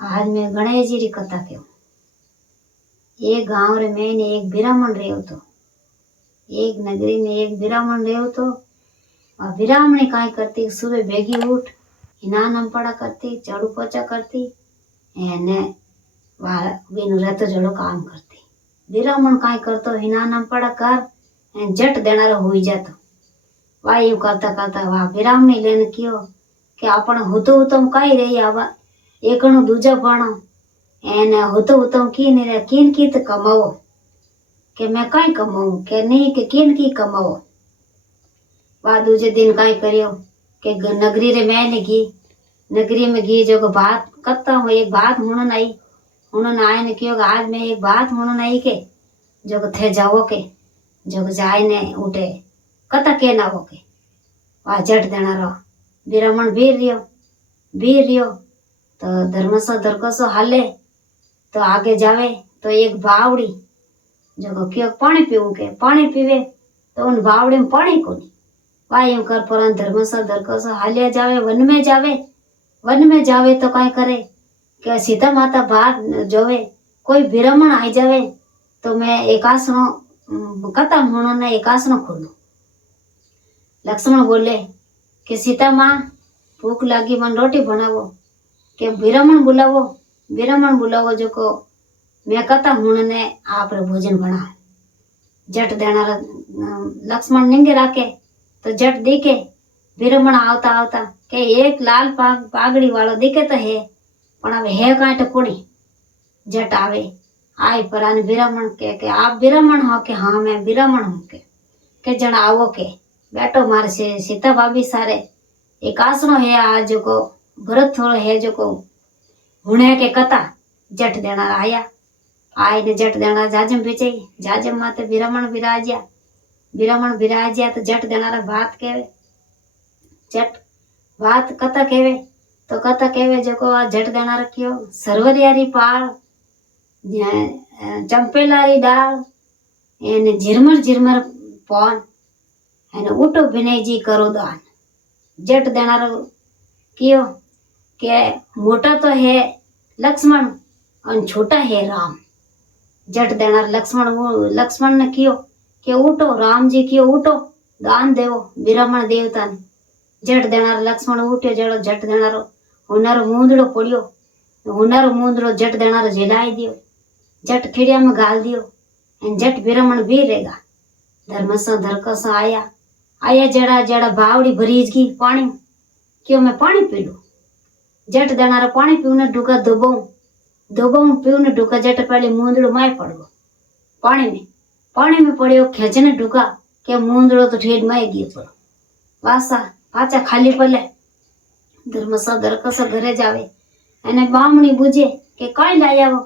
आज मैं गणेश जी री कथा कहूं। एक गांव रे में ने एक ब्राह्मण रहो तो। एक नगरी में एक ब्राह्मण रहो तो। और ब्राह्मणी काई करती, सुबह भेगी उठ हिनानम पड़ा करती, झाड़ू पोछा करती एने बिन रहते जड़ो काम करती। ब्राह्मण काई करतो, हिनानम पड़ा कर जट देना हुई जातो। वाह यूं करता करता वाह ब्राह्मणी लेने कियो कि आपण होतो होतो काई रही आवा एकणो दूजा पाणो एने होतो होतो की नहीं रे किन की तो कमाओ के मैं काई कमाऊं के नहीं के किन की कमाओ। वाह दूजे दिन काई करियो के नगरी रे मैंने गी नगरी में गी जो बात करता हूँ एक बात हुनन आई हुनन आए ने कियो आज मैं एक बात हुनन आई के जो थे जाओ के जो जाए ने उठे कता के ना हो के वाह जट देना रो ब्राह्मण बीर रियो तो धर्मसो धरकोसो हाले तो आगे जावे तो एक बावड़ी जो क्यों पानी पीऊ के पानी पीवे तो उन बावड़ी में पानी कोनी। वाह यूं कर पर धर्मसो धरकोसो हालिया जावे वन में जावे तो काय करे कि सीता माता बाहर जोवे कोई ब्राह्मण आई जावे तो मैं एकासनो कथा होना एकासनो खोलू। लक्ष्मण बोले कि सीता माँ भूख लगी मन रोटी बनावो के ब्राह्मण बुलावो जो को मैं कथा हुणने आप भोजन बना। जट देना लक्ष्मण निंगे राखे तो जट दिखे ब्राह्मण आवता आवता के एक लाल पागड़ी वालो दिखे तो है पण अब है कांटे कोनी। जट आवे आए पर आने ब्राह्मण के आप ब्राह्मण हो के हाँ मैं ब्राह्मण हूँ के जन आवो के बैठो मारे से सीता भाभी सारे एक आसनो है आज जो को भरत थोड़ो है जो को हुणे के कथा। जट देना आया आए ने जट देना जाजम बेचे जाजम माते ब्राह्मण बिराजिया तो जट देना बात केवे जट बात कथा केवे तो कथा केवे जो को जट देना रखियो सरवरियारी पाल चंपेलारी डाल एने झिरमर पौन एने उठो विनय जी करो दान। जट देना कियो के मोटा तो है लक्ष्मण और छोटा है राम। जट देना लक्ष्मण ने कियो के उठो राम जी कियो उठो दान देवो ब्राह्मण देवता ने। जट देना लक्ष्मण उठ्यो जड़ो जट देना हुनर मूंदड़ो पड़ियो हुनर मूंदड़ो जट देना झेलाई दियो जट खिड़िया में गाल दियो जट ब्राह्मण भी रहेगा। धर्मसो धरकोसो आया जड़ा बावड़ी भरीज की पानी क्यों मैं पानी पी लू। जट देना पानी पीने ढूका धोबो पीने ढूका जट पहले मूंदड़ो माय पड़ो पानी में पड़ियो खेचने ढूका के मूंदड़ो तो ठेठ माय गयो पड़ो वासा पाचा खाली पले। धर्मसो धरकोसो घरे जावे अने बामणी बुझे के कई लाया वो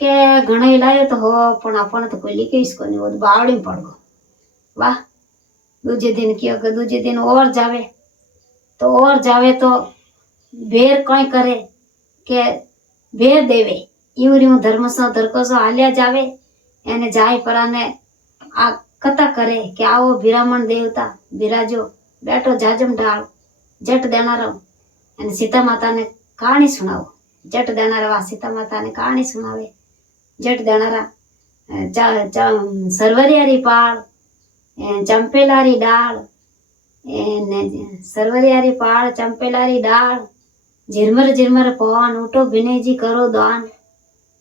के घणो लायो तो हो पण आपने तो कोई लिखेस कोनी वो बावड़ी में पड़ गो। वाह दूजे दिन कियो के दूजे दिन और जावे तो बेर कई करे के बेर देवे यूं धर्मसो धरकोसो हालिया जावे एने जाय पराने आ कथा करे कि आओ ब्राह्मण देवता बिराजो बैठो जाजम डाल। जट देना एने सीता माता ने कहानी सुनाओ। जट देना वा सीता माता ने कहानी सुनावे। जट देना सरवरियारी पाल चंपेलारी डाल सरवरियारी पाल चंपेलारी डाल झिरमर पवन उठो विनय जी करो दान।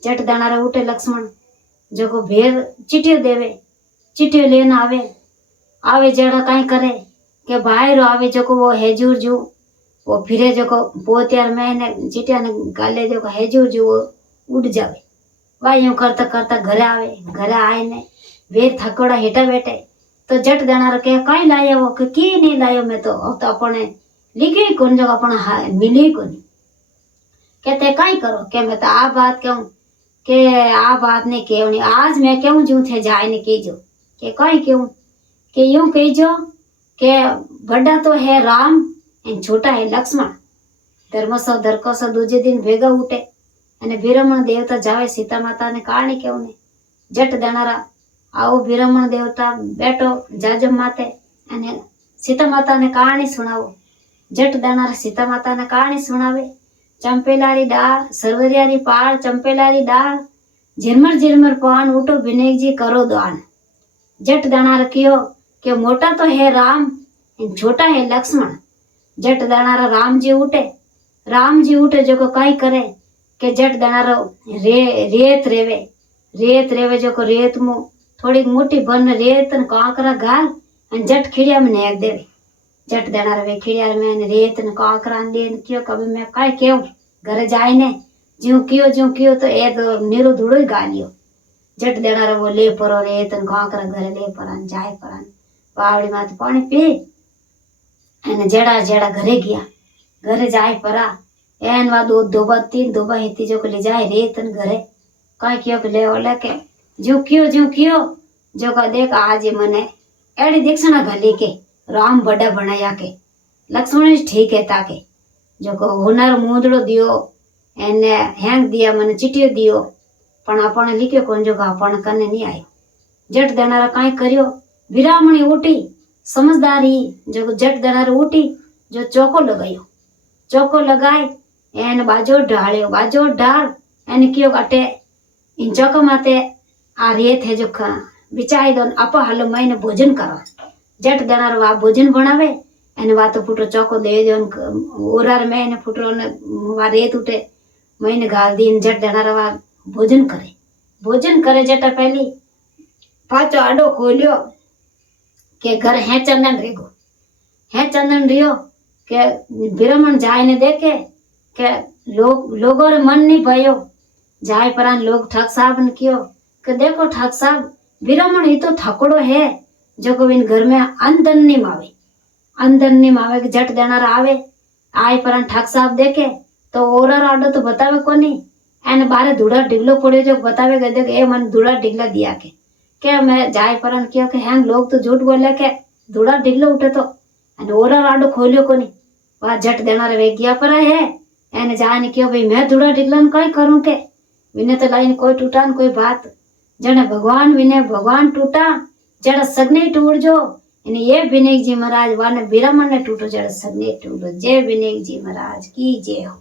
जट देना उठे लक्ष्मण जो को भेर चिटियो देवे चिटियो लेना आवे जड़ा कई करे के बाहर आवे जो को वो हेजूर जू वो फिरे जो को पोत्यार में चिटिया ने गाले जो को हेजूर जू वो उड़ जावे। वह यूं करता करता घरे आए ने वे थकोड़ा हेठा बैठे तो जट देना के कई लाया वो की नहीं लायो मैं तो अपने लिखे कौन जो अपना मिली कौन कहते कई करो के मैं तो आ बात कहूँ के आ बात नहीं कहनी आज मैं क्यों जू थे जाए ने कीजो के कई क्यों के यूं कहीजो के बड़ा तो है राम छोटा है लक्ष्मण। धर्मसो धरकोसो दूजे दिन भेगा उठे अने ब्राह्मण देवता जावे सीता माता ने कहानी क्यों ने। जट देनारा आओ ब्राह्मण देवता बैठो जाजम माते अने सीता माता ने कहानी सुनाओ। जट देनारा सीता माता ने कहानी सुनावे चंपेलारी डाल सरवरियारी पाल चंपेलारी डाल झिरमर झिरमर पान उठो विनायक जी करो दान। जट दाना रखियो कि मोटा तो है राम छोटा है लक्ष्मण। जट दाना राम जी उठे जो को कई करे कि जट दाना रेत रेवे जो को रेत मु थोड़ी मोटी बन रेत न कांकरा घाल अन जट खिड़िया में नेक देवे। जट दाना वे खिड़िया में रेत न कांकरा लेन क्यों कभी मैं कई क्यों घर जाए ने ज्यों कियो तो ए तो नीरो धूड़ो ही गालियो। जट देना वो ले परो रेत न कांकरा घर ले परन जाए परन बावड़ी मात पानी पी एने जेड़ा जेड़ा घरे गया घरे जाए परा एन वा दो दोबा तीन दोबा हिती जो को ले जाए रेत न घरे कई कियो के ले ओले के जो कियो जो का देख आज मने एड़ी दीक्षणा घली के राम बड़ा बनाया के लक्ष्मण ठीक है ताके जो को हुनर मुंदड़ो दियो एने हैंग दिया मने चिटियो दियो पण आपण लिखे कोन जो आपण कने नहीं आयो। जट देनारा काई करियो विरामणी उठी समझदारी जो जट देनारा उठी जो चौको लगाए एन बाजो ढाल एन कियो अटे इन चौको माते आ रेत है जो बिचाई दो आप हालो महीने भोजन करो। जट देनारा वा भोजन बनावे एने वा तो फुटो चौको दे दो ओरार में एने फुटरो ने वा रेत उठे महीने घाल दी जट देनारा वा भोजन करे जटा पहली पाचो आडो खोलियो के घर है चंदन रियो के ब्राह्मण जाए ने देखे के लोगों रे मन नहीं भयो जाए परान लोग ठग साहब ने कियो के देखो ठग साहब ब्राह्मण ही तो थकड़ो है जो को इन घर में अंदर नहीं मावे के जट देनार आवे आए परान ठग साहब देखे तो ओरा आडो तो बतावे कोनी एने बारे धूड़ा डिगलो पड़े जो बतावे के देख ए मन धूड़ा डिगला दिया के मैं जाए परन कियो के हैं लोग तो झूठ बोले के धूड़ा डिगलो उठे तो एने ओरा आडो खोलियो कोनी वा जट देना रे गया पर है एने जाने कियो भाई मैं धूड़ा डिगलन कई करूं के विने तो लाइन कोई टूटा न कोई बात जने भगवान विने भगवान टूटा जड़ा सगने टूट जो इने ये विनायक जी महाराज वाने बिरामन ने टूटो जड़ा सगने टूटो जय विनायक जी महाराज की जय हो।